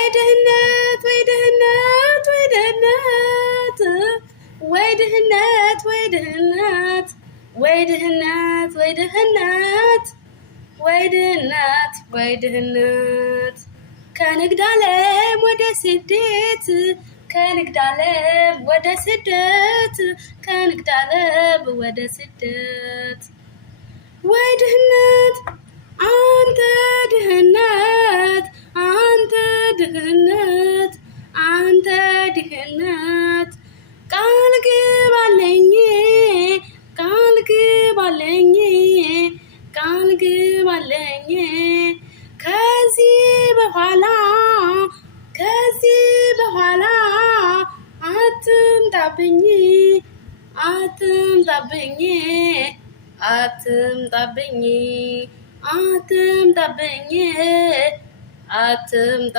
ወይ ድህነት ወይ ድህነት ወይ ድህነት ወይ ድህነት ወይ ድህነት ወይ ድህነት ወይ ድህነት ወይ ድህነት ወይ ድህነት ከንግድ ዓለም ወደ ስደት ከንግድ ዓለም ወደ ስደት ከንግድ ዓለም ወደ ስደት ወይ ድህነት አንተ ድህነት አንተ ድህነት አንተ ድህነት ቃል ግባልኝ ቃል ግባልኝ ቃል ግባልኝ ከዚህ በኋላ አትምጣብኝ አትምጣብኝ አትምጣብኝ አትምጣብኝ አትምጣ